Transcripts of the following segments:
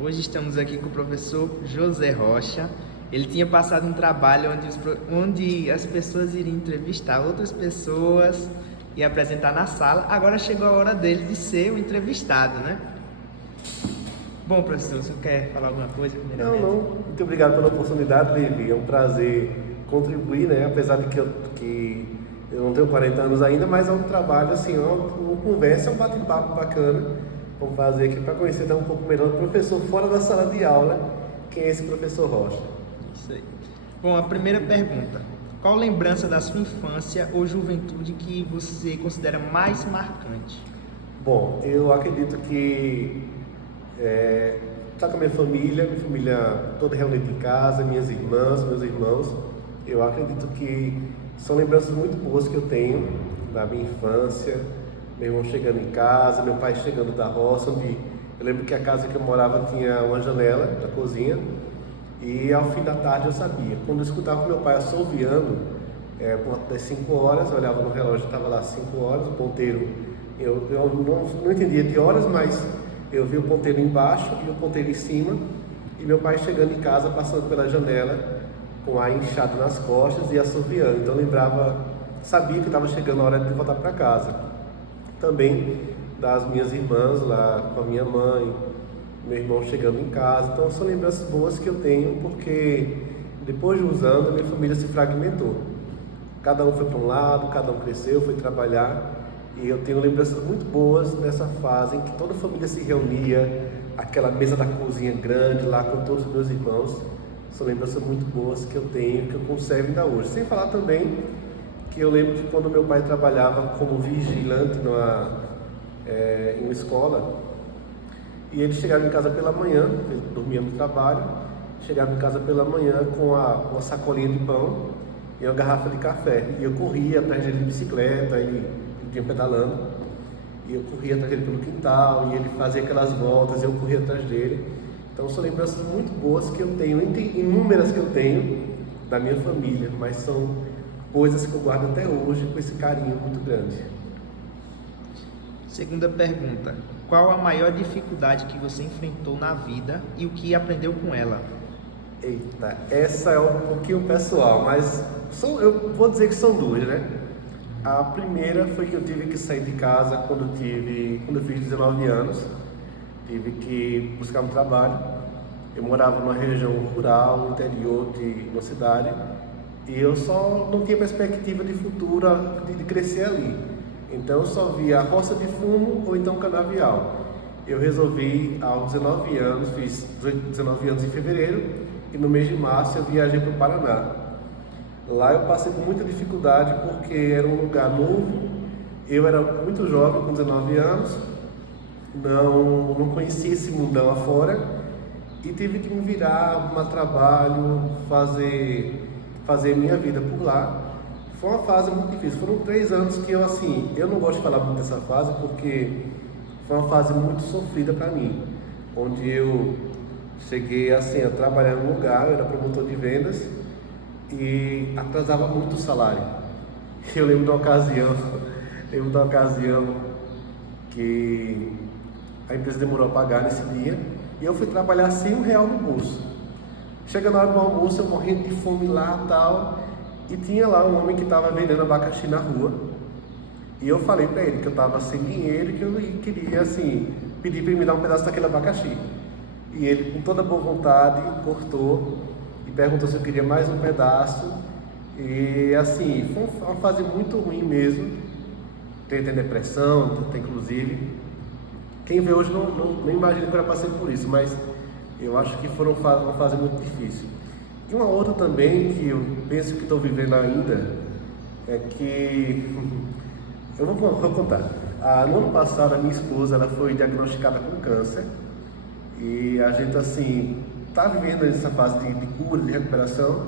Hoje estamos aqui com o professor José Rocha. Ele tinha passado um trabalho onde as pessoas iriam entrevistar outras pessoas e apresentar na sala. Agora chegou a hora dele de ser o entrevistado, né? Bom, professor, você quer falar alguma coisa primeiramente? Não. Muito obrigado pela oportunidade, Levi. É um prazer contribuir, né? Apesar de que eu não tenho 40 anos ainda, mas é um trabalho, assim, uma conversa, um bate-papo bacana. Vamos fazer aqui para conhecer um pouco melhor o professor fora da sala de aula. Quem é esse professor Rocha? Isso aí. Bom, a primeira pergunta. Qual lembrança da sua infância ou juventude que você considera mais marcante? Bom, eu acredito que estar com a minha família toda reunida em casa, minhas irmãs, meus irmãos, eu acredito que são lembranças muito boas que eu tenho da minha infância. Meu irmão chegando em casa, meu pai chegando da roça, onde eu lembro que a casa que eu morava tinha uma janela da cozinha, e ao fim da tarde eu sabia. Quando eu escutava meu pai assoviando, por volta das 5 horas, eu olhava no relógio, estava lá 5 horas, o ponteiro, eu não entendia de horas, mas eu vi o ponteiro embaixo e o ponteiro em cima, e meu pai chegando em casa, passando pela janela, com ar inchado nas costas e assoviando. Então eu sabia que estava chegando a hora de voltar para casa. Também das minhas irmãs lá com a minha mãe, meu irmão chegando em casa. Então são lembranças boas que eu tenho, porque depois de uns anos a minha família se fragmentou. Cada um foi para um lado, cada um cresceu, foi trabalhar, e eu tenho lembranças muito boas dessa fase em que toda a família se reunia, aquela mesa da cozinha grande lá com todos os meus irmãos. São lembranças muito boas que eu tenho, que eu conservo ainda hoje. Sem falar também que eu lembro de quando meu pai trabalhava como vigilante em uma escola, e ele chegava em casa pela manhã, ele dormia no trabalho, chegava em casa pela manhã com uma sacolinha de pão e uma garrafa de café, e eu corria atrás dele de bicicleta, ele vinha pedalando, e eu corria atrás dele pelo quintal, e ele fazia aquelas voltas, e eu corria atrás dele. Então são lembranças muito boas que eu tenho, inúmeras que eu tenho da minha família, mas são coisas que eu guardo até hoje com esse carinho muito grande. Segunda pergunta. Qual a maior dificuldade que você enfrentou na vida e o que aprendeu com ela? Eita, essa é um pouquinho pessoal, mas eu vou dizer que são duas, né? A primeira foi que eu tive que sair de casa quando eu fiz 19 anos. Tive que buscar um trabalho. Eu morava numa região rural, no interior de uma cidade, e eu só não tinha perspectiva de futuro de crescer ali. Então eu só via a roça de fumo ou então canavial. Eu resolvi, aos 19 anos, fiz 19 anos em fevereiro, e no mês de março eu viajei para o Paraná. Lá eu passei por muita dificuldade porque era um lugar novo, eu era muito jovem, com 19 anos, não conhecia esse mundão afora, e tive que me virar, arrumar trabalho, fazer minha vida por lá. Foi uma fase muito difícil. Foram 3 anos que eu não gosto de falar muito dessa fase, porque foi uma fase muito sofrida para mim, onde eu cheguei assim a trabalhar num lugar, eu era promotor de vendas, e atrasava muito o salário. Eu lembro de uma ocasião que a empresa demorou a pagar nesse dia, e eu fui trabalhar sem R$1 no bolso. Chega na hora do almoço, eu morrendo de fome lá e tal, e tinha lá um homem que estava vendendo abacaxi na rua, e eu falei para ele que eu estava sem dinheiro e que eu queria, assim, pedir para ele me dar um pedaço daquele abacaxi. E ele, com toda boa vontade, cortou e perguntou se eu queria mais um pedaço. E assim, foi uma fase muito ruim mesmo. Tem depressão, inclusive. Quem vê hoje não imagina que eu já passei por isso, mas eu acho que foi uma fase muito difícil. E uma outra também que eu penso que estou vivendo ainda é que eu vou contar. No ano passado a minha esposa ela foi diagnosticada com câncer, e a gente assim está vivendo essa fase de cura, de recuperação,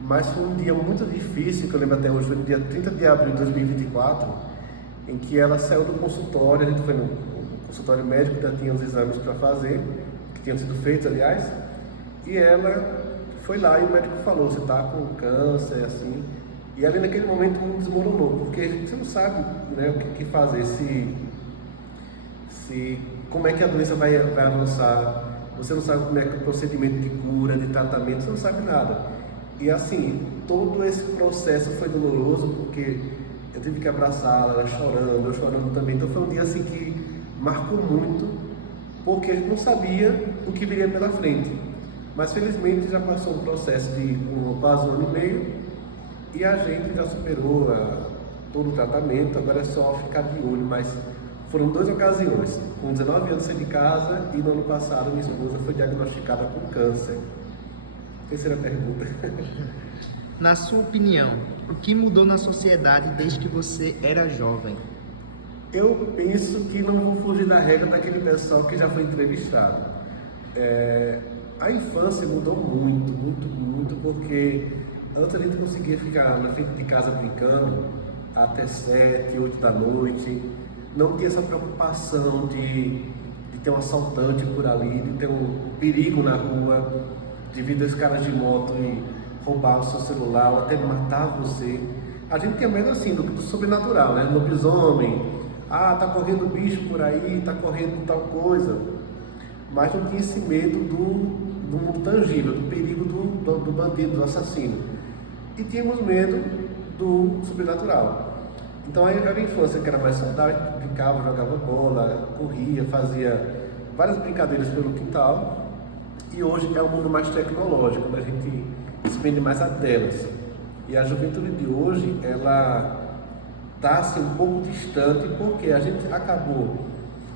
mas foi um dia muito difícil, que eu lembro até hoje, foi no dia 30 de abril de 2024, em que ela saiu do consultório. A gente foi no consultório médico, já tinha os exames para fazer, que tinham sido feitos, aliás, e ela foi lá e o médico falou: você está com câncer, assim. E ali naquele momento o mundo desmoronou, porque você não sabe, né, o que fazer, como é que a doença vai avançar. você não sabe como é que é o procedimento de cura, de tratamento, você não sabe nada. E assim, todo esse processo foi doloroso, porque eu tive que abraçá-la, ela chorando, eu chorando também. Então foi um dia assim que marcou muito, porque a gente não sabia o que viria pela frente. Mas felizmente já passou um processo de quase 1 ano e meio e a gente já superou todo o tratamento, agora é só ficar de olho. Mas foram 2 ocasiões, com 19 anos sem de casa, e no ano passado minha esposa foi diagnosticada com câncer. Terceira pergunta. Na sua opinião, o que mudou na sociedade desde que você era jovem? Eu penso que não vou fugir da regra daquele pessoal que já foi entrevistado. A infância mudou muito, muito, muito, porque antes a gente conseguia ficar na frente de casa brincando até 7, 8 da noite. Não tinha essa preocupação de ter um assaltante por ali, de ter um perigo na rua, de vir 2 caras de moto e roubar o seu celular ou até matar você. A gente tinha medo assim do sobrenatural, né? Lobisomem, tá correndo bicho por aí, tá correndo tal coisa. Mas não tinha esse medo do mundo tangível, do perigo do bandido, do assassino. E tínhamos medo do sobrenatural. Então a infância que era mais saudável, brincava, jogava bola, corria, fazia várias brincadeiras pelo quintal. E hoje é um mundo mais tecnológico, onde a gente se prende mais a telas. E a juventude de hoje, ela está assim, um pouco distante, porque a gente acabou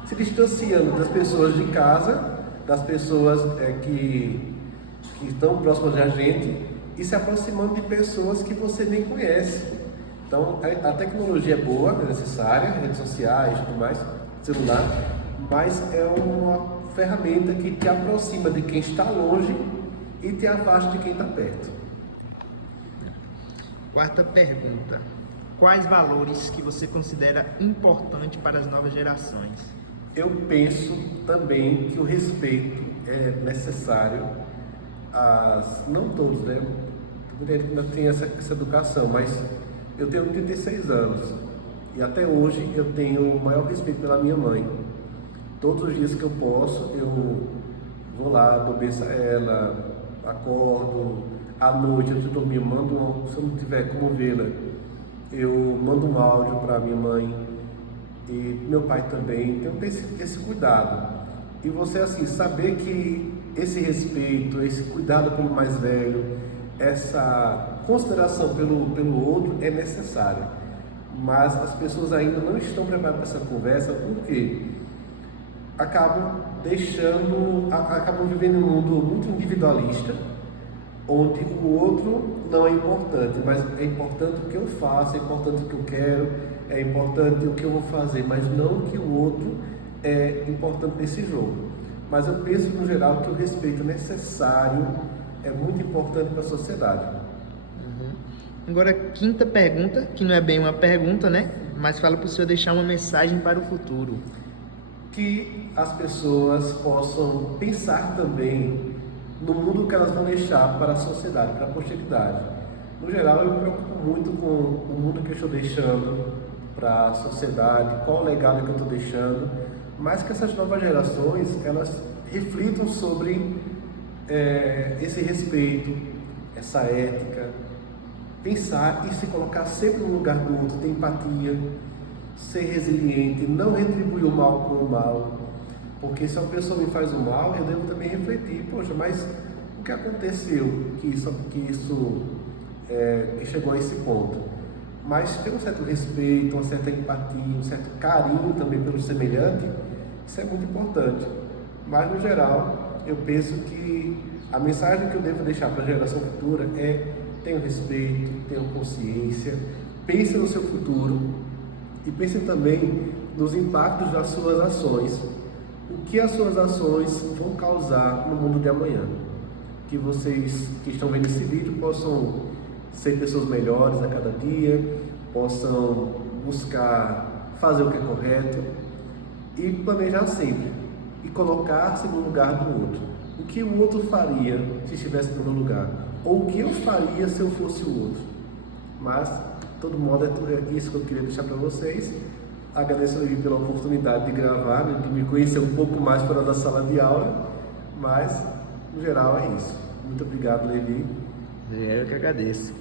se distanciando das pessoas de casa, das pessoas que estão próximas da gente, e se aproximando de pessoas que você nem conhece. Então a tecnologia é boa, é necessária, redes sociais, tudo mais, celular, mas é uma ferramenta que te aproxima de quem está longe e te afasta de quem está perto. Quarta pergunta. Quais valores que você considera importante para as novas gerações? Eu penso também que o respeito é necessário, não todos, né? Muita gente ainda tem essa educação, mas eu tenho 36 anos e até hoje eu tenho o maior respeito pela minha mãe. Todos os dias que eu posso, eu vou lá, dou beijo a ela, acordo, à noite antes de dormir, se eu não tiver como vê-la, eu mando um áudio para minha mãe e meu pai também. Então tem esse cuidado. E você assim, saber que esse respeito, esse cuidado pelo mais velho, essa consideração pelo outro é necessário. Mas as pessoas ainda não estão preparadas para essa conversa, porque acabam vivendo um mundo muito individualista, onde o outro não é importante, mas é importante o que eu faço, é importante o que eu quero, é importante o que eu vou fazer, mas não que o outro é importante nesse jogo. Mas eu penso, no geral, que o respeito é necessário, é muito importante para a sociedade. Agora, quinta pergunta, que não é bem uma pergunta, né? Mas fala para o senhor deixar uma mensagem para o futuro. Que as pessoas possam pensar também no mundo que elas vão deixar para a sociedade, para a posteridade. No geral, eu me preocupo muito com o mundo que eu estou deixando para a sociedade, qual o legado que eu estou deixando, mas que essas novas gerações, elas reflitam sobre esse respeito, essa ética, pensar e se colocar sempre no lugar do outro, ter empatia, ser resiliente, não retribuir o mal com o mal, porque se uma pessoa me faz o mal, eu devo também refletir, poxa, mas o que aconteceu que chegou a esse ponto? Mas ter um certo respeito, uma certa empatia, um certo carinho também pelo semelhante, isso é muito importante. Mas no geral, eu penso que a mensagem que eu devo deixar para a geração futura é: tenham respeito, tenham consciência, pense no seu futuro e pense também nos impactos das suas ações. O que as suas ações vão causar no mundo de amanhã. Que vocês que estão vendo esse vídeo possam ser pessoas melhores a cada dia, possam buscar fazer o que é correto e planejar sempre e colocar-se no lugar do outro. O que o outro faria se estivesse no meu lugar? Ou o que eu faria se eu fosse o outro? Mas, de todo modo, é isso que eu queria deixar para vocês. Agradeço aí pela oportunidade de gravar, de me conhecer um pouco mais fora da sala de aula, Mas, no geral, é isso. Muito obrigado, Levi. Eu que agradeço.